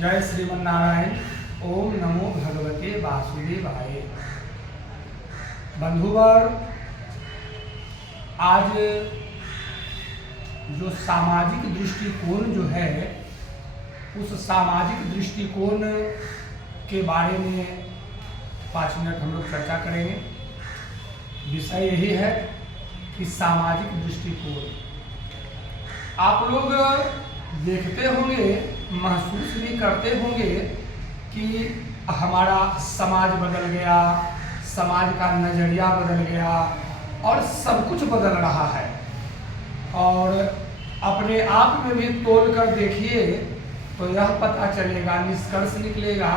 जय श्रीमन्नारायण। ओम नमो भगवते वासुदेवाय। बंधुवर, आज जो सामाजिक दृष्टिकोण जो है, उस सामाजिक दृष्टिकोण के बारे में 5 मिनट हम लोग चर्चा करेंगे। विषय यही है कि सामाजिक दृष्टिकोण आप लोग देखते होंगे, महसूस भी करते होंगे कि हमारा समाज बदल गया, समाज का नज़रिया बदल गया और सब कुछ बदल रहा है। और अपने आप में भी तोल कर देखिए तो यह पता चलेगा, निष्कर्ष निकलेगा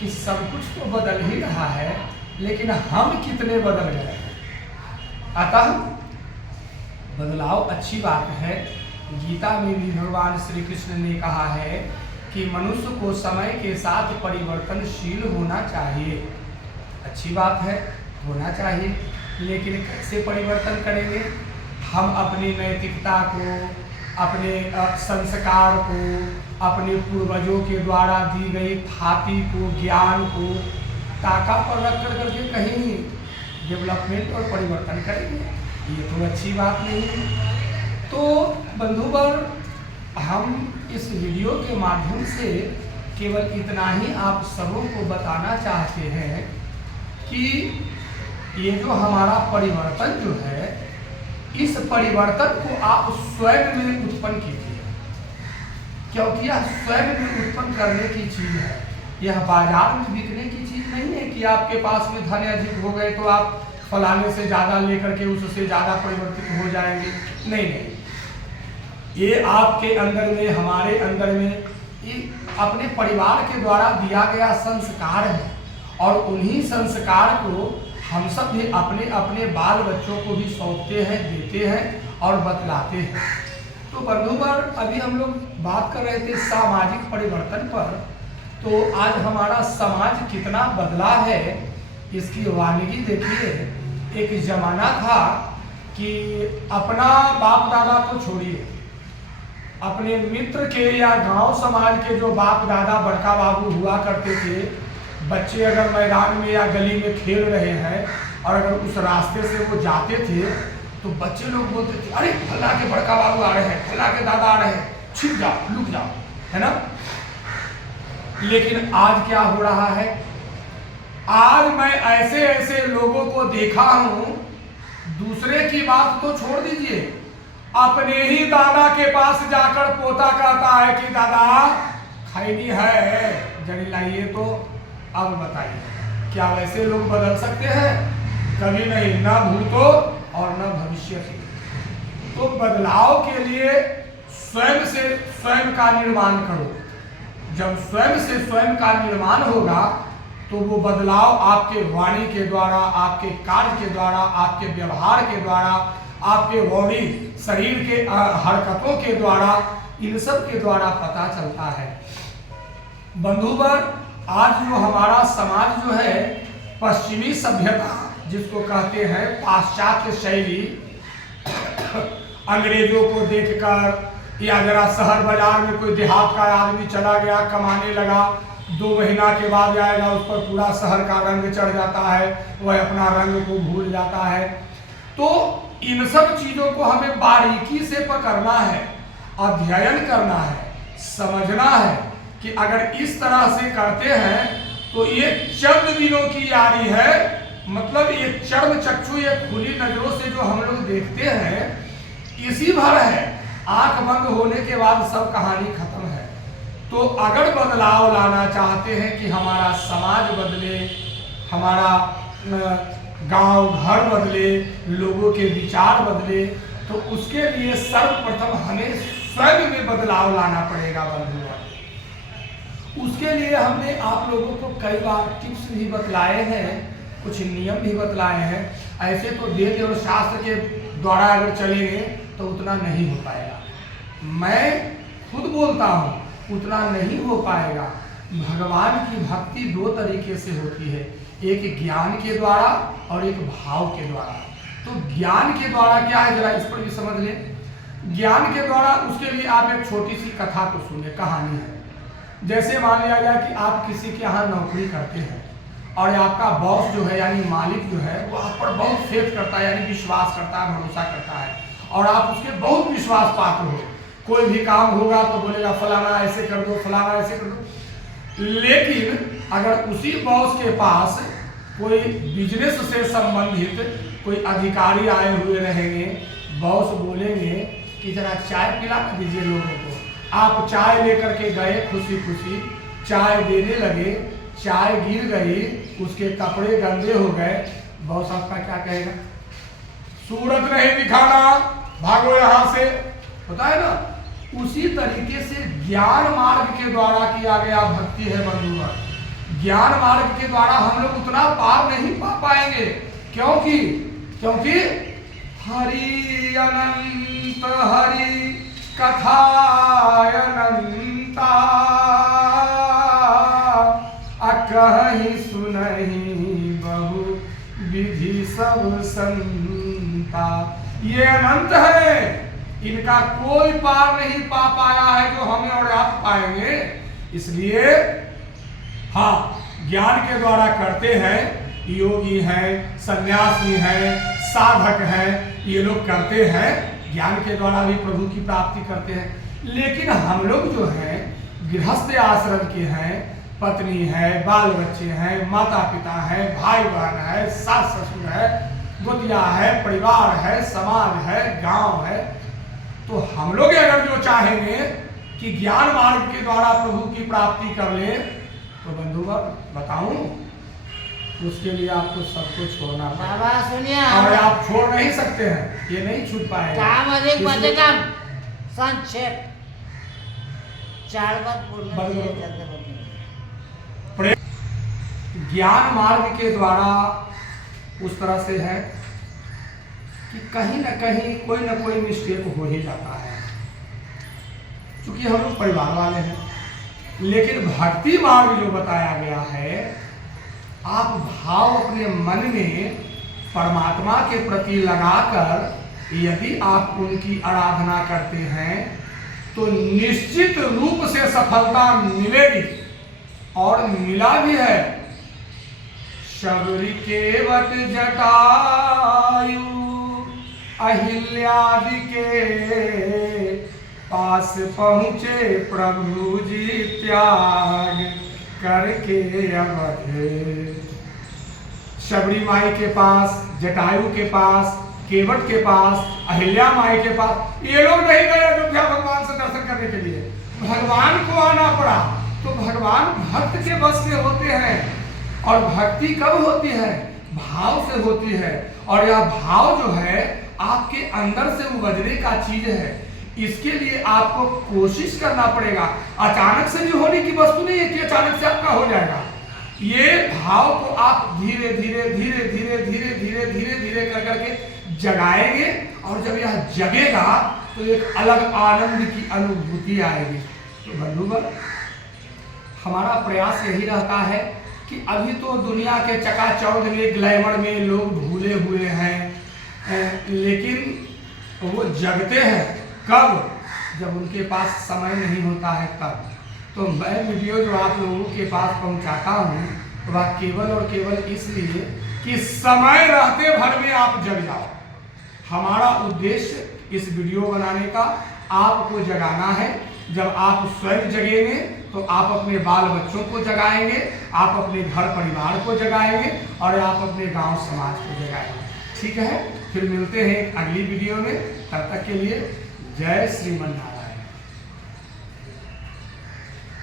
कि सब कुछ तो बदल ही रहा है, लेकिन हम कितने बदल गए। अतः बदलाव अच्छी बात है। गीता में भी भगवान श्री कृष्ण ने कहा है कि मनुष्य को समय के साथ परिवर्तनशील होना चाहिए। अच्छी बात है, होना चाहिए, लेकिन कैसे परिवर्तन करेंगे? हम अपनी नैतिकता को, अपने संस्कार को, अपने पूर्वजों के द्वारा दी गई ख्याति को, ज्ञान को ताका पर रख कर करके कहीं डेवलपमेंट और परिवर्तन करेंगे? ये तो अच्छी बात नहीं है। तो बंधुवर, हम इस वीडियो के माध्यम से केवल इतना ही आप सबों को बताना चाहते हैं कि ये जो हमारा परिवर्तन जो है, इस परिवर्तन को आप स्वयं में उत्पन्न कीजिए, क्योंकि यह स्वयं में उत्पन्न करने की चीज़ है। यह बाजार में बिकने की चीज़ नहीं है कि आपके पास में धन अधिक हो गए तो आप फलाने से ज़्यादा लेकर के उससे ज़्यादा परिवर्तित हो जाएंगे। नहीं, ये आपके अंदर में, हमारे अंदर में, ये अपने परिवार के द्वारा दिया गया संस्कार है और उन्हीं संस्कार को हम सब भी अपने अपने बाल बच्चों को भी सौंपते हैं, देते हैं और बतलाते हैं। तो बंधुवर, अभी हम लोग बात कर रहे थे सामाजिक परिवर्तन पर। तो आज हमारा समाज कितना बदला है, इसकी वानगी देखिए। एक जमाना था कि अपना बाप दादा को छोड़िए, अपने मित्र के या गांव समाज के जो बाप दादा बड़का बाबू हुआ करते थे, बच्चे अगर मैदान में या गली में खेल रहे हैं और अगर उस रास्ते से वो जाते थे तो बच्चे लोग बोलते थे, अरे फला के बड़का बाबू आ रहे हैं, फला के दादा आ रहे हैं, छिप जाओ, लुक जाओ, है ना। लेकिन आज क्या हो रहा है? आज मैं ऐसे ऐसे लोगों को देखा हूं, दूसरे की बात तो छोड़ दीजिए, अपने ही दादा के पास जाकर पोता कहता है कि दादा खैनी है, जड़ी लाइए। तो अब बताइए, क्या वैसे लोग बदल सकते हैं? कभी नहीं, न भूतो और न भविष्य की। तो बदलाव के लिए स्वयं से स्वयं का निर्माण करो। जब स्वयं से स्वयं का निर्माण होगा तो वो बदलाव आपके वाणी के द्वारा, आपके कार्य के द्वारा, आपके व्यवहार के द्वारा, आपके बॉडी शरीर के हरकतों के द्वारा, इन सब के द्वारा पता चलता है। बंधुवर, आज जो हमारा समाज जो है, पश्चिमी सभ्यता जिसको कहते हैं, पाश्चात्य शैली, अंग्रेजों को देखकर या जरा शहर बाजार में कोई देहात का आदमी चला गया, कमाने लगा, 2 महीना के बाद आएगा, उस पर पूरा शहर का रंग चढ़ जाता है, वह अपना रंग को भूल जाता है। तो इन सब चीजों को हमें बारीकी से पकड़ना है, अध्ययन करना है, समझना है कि अगर इस तरह से करते हैं तो ये चंद दिनों की यारी है। मतलब ये चर्म चक्षु, ये खुली नजरों से जो हम लोग देखते हैं, इसी भर है। आंख बंद होने के बाद सब कहानी खत्म है। तो अगर बदलाव लाना चाहते हैं कि हमारा समाज बदले, हमारा गांव घर बदले, लोगों के विचार बदले, तो उसके लिए सर्वप्रथम हमें स्वयं में बदलाव लाना पड़ेगा बंधुओं। उसके लिए हमने आप लोगों को कई बार टिप्स भी बतलाए हैं, कुछ नियम भी बतलाए हैं। ऐसे तो वेद और शास्त्र के द्वारा अगर चलेंगे तो उतना नहीं हो पाएगा। मैं खुद बोलता हूँ, उतना नहीं हो पाएगा। भगवान की भक्ति 2 तरीके से होती है, एक ज्ञान के द्वारा और एक भाव के द्वारा। तो ज्ञान के द्वारा क्या है, जरा इस पर भी समझ लें। ज्ञान के द्वारा उसके लिए आप एक छोटी सी कथा को सुनिए, कहानी है। जैसे मान लिया जाए कि आप किसी के यहाँ नौकरी करते हैं और आपका बॉस जो है यानी मालिक जो है वो आप पर बहुत फेथ करता है, यानी विश्वास करता है, भरोसा करता है और आप उसके बहुत विश्वास पात्र हो। कोई भी काम होगा तो बोलेगा फलाना ऐसे कर दो, फलाना ऐसे कर दो। लेकिन अगर उसी बॉस के पास कोई बिजनेस से संबंधित कोई अधिकारी आए हुए रहेंगे, बॉस बोलेंगे कि जरा चाय पिला दीजिए लोगों को, आप चाय लेकर के गए, खुशी खुशी चाय देने लगे, चाय गिर गई, उसके कपड़े गंदे हो गए, बॉस आपका क्या कहेगा? सूरत नहीं दिखाना, भागो यहां से, होता है ना। उसी तरीके से ज्ञान मार्ग के द्वारा किया गया भक्ति है बंधुगण। ज्ञान मार्ग के द्वारा हम लोग उतना पार नहीं पा पाएंगे, क्योंकि हरि अनंत हरि कथा अनंता कहीं सुनहि बहु विधि सब संता। ये अनंत है, इनका कोई पार नहीं पा पाया है जो हमें और आप पाएंगे। इसलिए हाँ, ज्ञान के द्वारा करते हैं, योगी हैं, सन्यासी हैं, साधक हैं, ये लोग करते हैं, ज्ञान के द्वारा भी प्रभु की प्राप्ति करते हैं। लेकिन हम लोग जो हैं गृहस्थ आश्रम के हैं, पत्नी है, बाल बच्चे हैं, माता पिता है, भाई बहन है, सास ससुर है, गोतिया है, परिवार है, समाज है, गांव है, तो हम लोग अगर जो चाहेंगे कि ज्ञान मार्ग के द्वारा प्रभु की प्राप्ति कर ले, तो बंधुगण बताऊं, उसके लिए आपको सब कुछ छोड़ना बाबा सुनिए, और आप छोड़ नहीं सकते हैं, ये नहीं छूट पाएगा। काम अधिक बातें कम, संक्षेप, चार बात बोलना। ज्ञान मार्ग के द्वारा उस तरह से है कि कहीं ना कहीं कोई ना कोई मिस्टेक हो ही जाता है, क्योंकि हम लोग परिवार वाले हैं। लेकिन भक्ति मार्ग जो बताया गया है, आप भाव अपने मन में परमात्मा के प्रति लगाकर यदि आप उनकी आराधना करते हैं तो निश्चित रूप से सफलता मिलेगी, और मिला भी है। शबरी केवट जटायु अहिल्यादि के पास पहुँचे प्रभु जी त्याग करके अवध। शबरी माई के पास, जटायु के पास, केवट के पास, अहिल्या माई के पास, ये लोग नहीं गए अयोध्या भगवान से दर्शन करने के लिए, भगवान को आना पड़ा। तो भगवान भक्त के बस में होते हैं, और भक्ति कब होती है? भाव से होती है, और यह भाव जो है आपके अंदर से उभरने का चीज है। इसके लिए आपको कोशिश करना पड़ेगा। अचानक से भी होने की वस्तु नहीं है कि अचानक से आपका हो जाएगा। ये भाव को आप धीरे धीरे धीरे धीरे धीरे धीरे धीरे धीरे कर करके जगाएंगे, और जब यह जगेगा तो एक अलग आनंद की अनुभूति आएगी। तो बंधुगण, हमारा प्रयास यही रहता है कि अभी तो दुनिया के चकाचौंध में, ग्लैमर में लोग भूले हुए हैं, लेकिन वो जगते हैं कब? जब उनके पास समय नहीं होता है तब। तो मैं वीडियो जो आप लोगों के पास पहुंचाता हूं, वह केवल और केवल इसलिए कि समय रहते भर में आप जग जाओ। हमारा उद्देश्य इस वीडियो बनाने का आपको जगाना है। जब आप स्वयं जगेंगे तो आप अपने बाल बच्चों को जगाएंगे, आप अपने घर परिवार को जगाएंगे, और आप अपने गांव समाज को जगाएंगे। ठीक है, फिर मिलते हैं अगली वीडियो में। तब तक के लिए जय श्रीमन नारायण।